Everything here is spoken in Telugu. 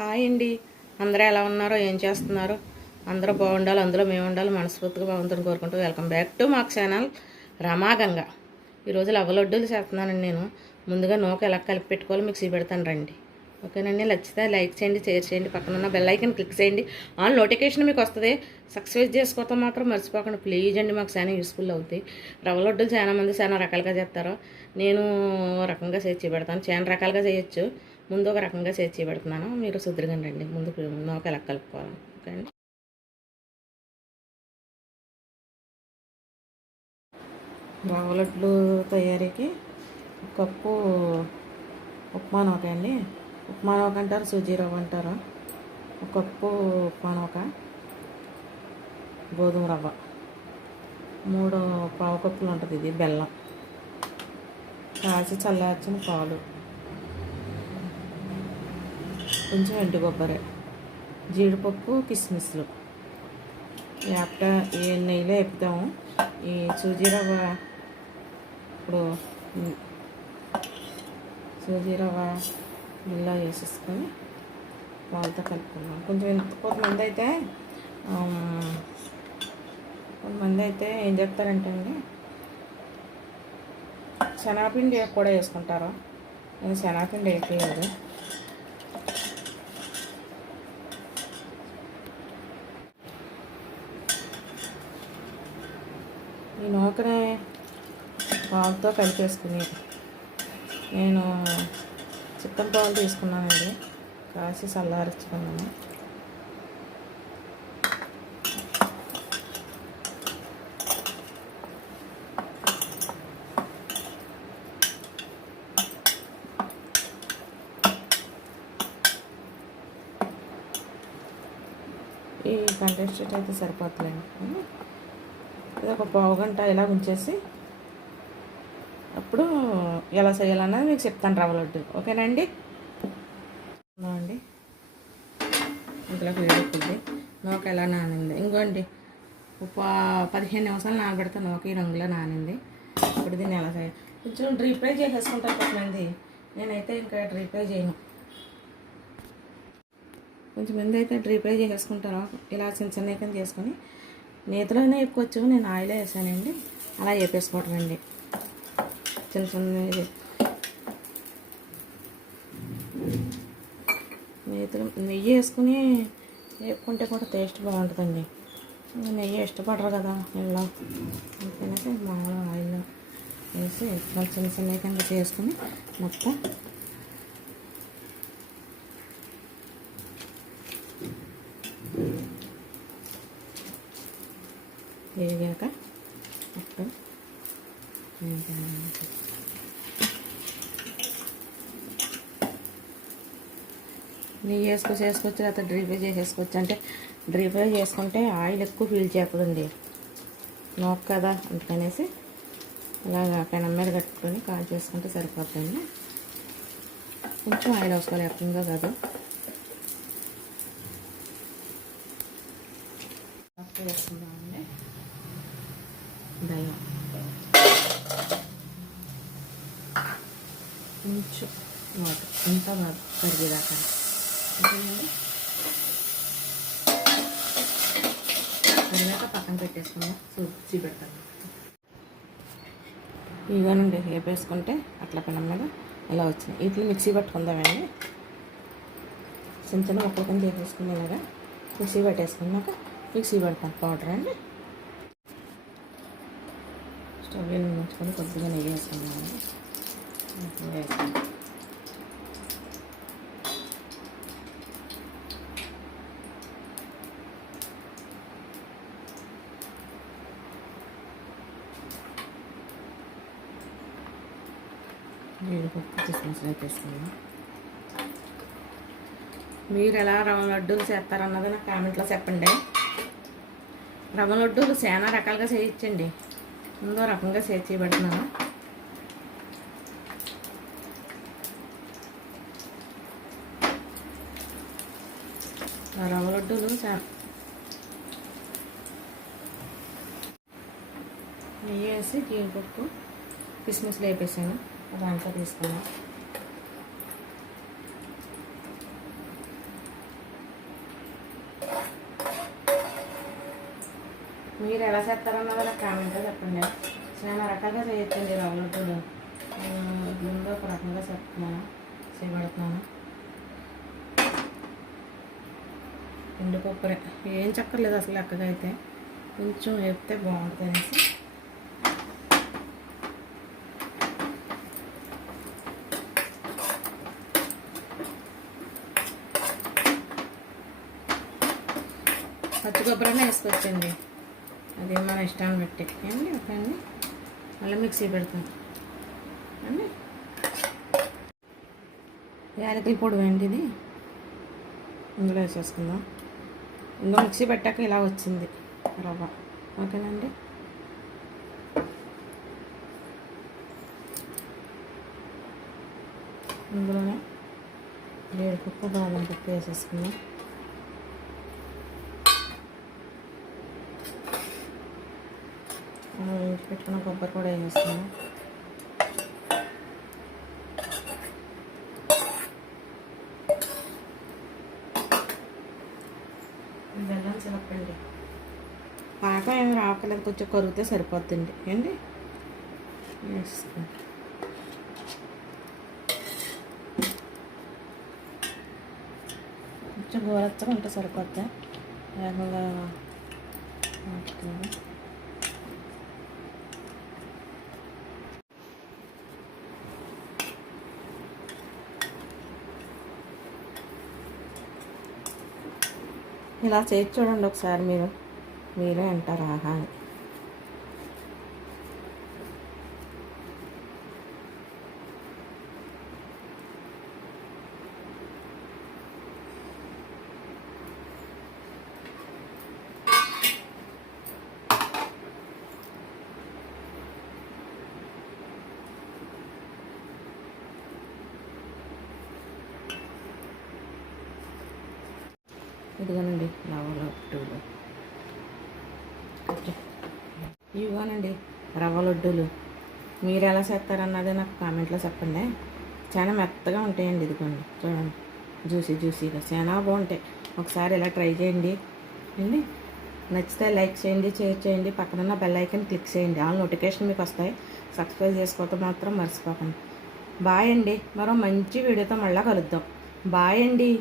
హాయ్ అండి అందరూ ఎలా ఉన్నారో ఏం చేస్తున్నారు? అందరూ బాగుండాలి అందులో మేము ఉండాలి మనస్ఫూర్తిగా బాగుంటుంది కోరుకుంటూ వెల్కమ్ బ్యాక్ టు మా ఛానల్ రమాగంగా ఈరోజు లవ్వలొడ్డులు చేస్తున్నానండి నేను. ముందుగా నూక ఎలా కలిపి పెట్టుకోవాలో మీకు చూపెడతాను రండి. ఓకేనండి? నచ్చితే లైక్ చేయండి షేర్ చేయండి పక్కన ఉన్న బెల్ ఐకన్ క్లిక్ చేయండి. ఆన్ నోటిఫికేషన్ మీకు వస్తుంది. సక్సెస్ చేసుకోవటం మాత్రం మర్చిపోకండి. ప్లీజ్ అండి మాకు చాలా యూస్ఫుల్ అవుతాయి. రవ్వలొడ్డులు చాలా మంది చాలా రకాలుగా చేస్తారు. నేను ఓ రకంగా చేసి పెడతాను చాలా రకాలుగా చేయొచ్చు. ముందు ఒక రకంగా చేర్చి పెడుతున్నాను మీరు సుదృఢంగా రండి. ముందు నూక ఎలా కలుపుకోవాలి. ఓకే అండి. రవ్వ లడ్లు తయారీకి కప్పు ఉప్మా నూక అండి. ఉప్మా నూక అంటారు సూజీ రవ్వ అంటారు. ఒక కప్పు ఉప్మా నూక గోధుమ రవ్వ. మూడు పావు కప్పులు ఉంటుంది ఇది బెల్లం. కాచి చల్లార్చిన పాలు. కొంచెం ఎండు కొబ్బరి జీడిపప్పు కిస్మిస్లు. యాప్ట ఈ నెయ్యిలో వేపుతాము. ఈ సూజీ రవ్వ ఇప్పుడు ఉమ్, సూజీ రవ్వ ఇలా వేసేసుకొని వాళ్ళతో కలుపుకున్నాం కొంచెం కొంతమంది అయితే కొంతమంది అయితే ఏం చెప్తారంటే అండి శనగపిండి కూడా వేసుకుంటారు. నేను శనగపిండి వేయట్లేదు. ఈ నూకనే పాలతో కలిపేసుకుని నేను చిత్తం పాలు తీసుకున్నానండి. కాసి చల్లారించుకున్నాను ఈ కంటెస్టెంట్ అయితే సరిపోతుందండి ఇది ఒక పావు గంట ఇలా ఉంచేసి అప్పుడు ఎలా చేయాలన్నది మీకు చెప్తాను రవ్వ లడ్డు. ఓకేనండి అండి? ఇందులో వేడుకుంది నూక ఎలా నానింది? ఇంకోండి ఒక పదిహేను నిమిషాలు నానబెడితే నూక ఈ రంగులో నానింది. ఇప్పుడు దీన్ని ఎలా చేయాలి? కొంచెం రీప్లై చేసేసుకుంటారు కొంతమంది. నేనైతే ఇంకా రీప్లై చేయను. కొంచెం మంది అయితే డ్రీ చేసేసుకుంటారు ఇలా చిన్న చిన్న చేసుకొని నేతిలోనే ఎక్కువచ్చు నేను ఆయిల్ వేసానండి. అలా వేపేసుకోవటమండి చిన్న చిన్న నేతులు నెయ్యి వేసుకుని వేపుకుంటే కూడా టేస్ట్ బాగుంటుందండి. నెయ్యి ఇష్టపడరు కదా ఇలా అందుకనేసి మామూలు ఆయిల్ వేసి చిన్న చిన్న చిన్న కింద చేసుకుని మొత్తం వేగాక అప్పుడు నెయ్యి వేసుకొచ్చి వేసుకొచ్చి లేకపోతే డ్రీ ఫ్రై చేసేసుకోవచ్చు. అంటే డ్రీ ఫ్రై చేసుకుంటే ఆయిల్ ఎక్కువ ఫీల్ చేస్తుందండి నోక్ కదా అందుకనేసి ఇలాగా పెనం మీద కట్టుకొని కాల్ చేసుకుంటే సరిపోతుంది కొంచెం ఆయిల్ వేసుకోవాలి ఎక్కువగా కాదు. కొంచెం వాటర్ ఎంత వాటర్ కరిగేదాకా ఓకేనండి కరిగాక పక్కన పెట్టేసుకుందాం చూచి పెడతాను ఇదిగోనండి వేపేసుకుంటే అట్లా పెనం మీద ఇలా వచ్చింది ఇట్లా మిక్సీ పట్టుకుందామండి చిన్న చిన్న ముక్కల కింద వేసేసుకునేలాగా మిక్సీ పట్టేసుకున్నాక మిక్సీ పెడతాను పౌడర్ అండి స్టవ్ మీద ఉంచుకొని కొద్దిగా నెయ్యి వేసుకున్నామండి జీడిపప్పు కిస్మిస్ మీరు ఎలా రవ్వ లడ్డూలు చేస్తారన్నది నాకు కామెంట్లో చెప్పండి. రవ్వ లడ్డూలు చాలా రకాలుగా చేయించండి. ముందో రకంగా చేసి రవ్వ లడ్డూలు నెయ్యి వేసి జీడిపప్పు కిస్మిస్లు వేపేసాను దాంట్లో తీసుకున్నాను. మీరు ఎలా చేస్తారన్న వాళ్ళ కామెంట్గా చెప్పండి. చాలా రకాలుగా చేయొచ్చండి రవ్వ లడ్డూలు ముందు ఒక రకంగా చెప్తున్నాను. చేయబడుతున్నాను. ఎండు కొబ్బరి. ఏం చక్కర్లేదు అసలు అక్కగా అయితే కొంచెం వేపితే బాగుంటుంది అనేసి. పచ్చి కొబ్బరినే వేసుకొచ్చండి. అది మన ఇష్టాన్ని బట్టి. ఓకే అండి. మళ్ళీ మిక్సీ పెడతాం. అండి? యాలకుల పొడి వేయండి ఇది. ఇందులో వేసేసుకుందాం. ఇంకా మిక్సీ పెట్టాక ఇలా వచ్చింది రవ్వ. ఓకేనండి? ఇందులోనే జీడిపప్పు బాదం పప్పు వేసేసుకుందాం. మనం వేసి పెట్టుకున్న కొబ్బరి కూడా వేసేస్తున్నాం బెల్లం చిలపండి పాకం ఏమి రావట్లేదు కొంచెం కరిగితే సరిపోతుంది ఏంటి? వేసుకో కొంచెం గోరచ్చగా ఉంటే సరిపోద్ది. లేకుండా ఇలా చేసి చూడండి ఒకసారి మీరు. మీరే అంటారు ఆహా. అని ఇదిగోనండి రవ్వ లడ్డూలు ఇవ్వనండి రవ్వ లడ్డూలు. మీరు ఎలా చేస్తారన్నది నాకు కామెంట్లో చెప్పండి. చాలా మెత్తగా ఉంటాయండి ఇదిగోండి. చూడండి జ్యూసీ జ్యూసీగా చాలా బాగుంటాయి. ఒకసారి ఇలా ట్రై చేయండి. అండి నచ్చితే లైక్ చేయండి షేర్ చేయండి. పక్కన బెల్ ఐకన్ క్లిక్ చేయండి. ఆ నోటిఫికేషన్ మీకు వస్తాయి. సబ్స్క్రైబ్ చేసుకోవటం మాత్రం మర్చిపోకండి. బాయ్ అండి. మరో మంచి వీడియోతో మళ్ళీ కలుద్దాం. బాయ్ అండి.